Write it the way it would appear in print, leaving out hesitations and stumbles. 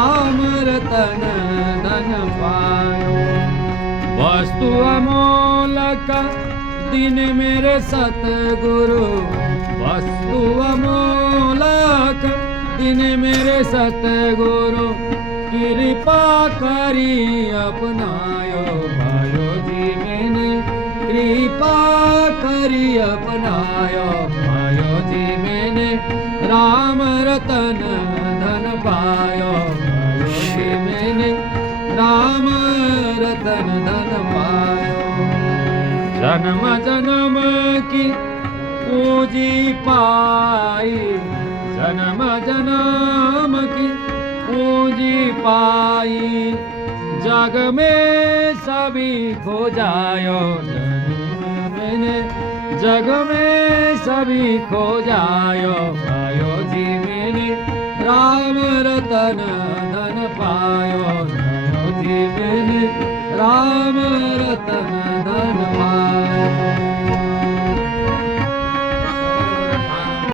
राम रतन धन पायो। वस्तु अमोलक दिन मेरे सतगुरु, वस्तु अमोलक दिन मेरे सतगुरु, कृपा करी अपनायो भायो जी मैंने, कृपा करी अपनायो भायो जी मैंने, राम रतन धन पायो भायो जी मैंने, राम रतन धन पायो। जन्म जन्म की पूंजी पाई, जन्म जन्म की पूंजी पाई, जग में सभी खो जायो मैंने, जग में सभी खो जायो पायो जी मैंने, राम रतन धन पायो जी मैंने, राम रतन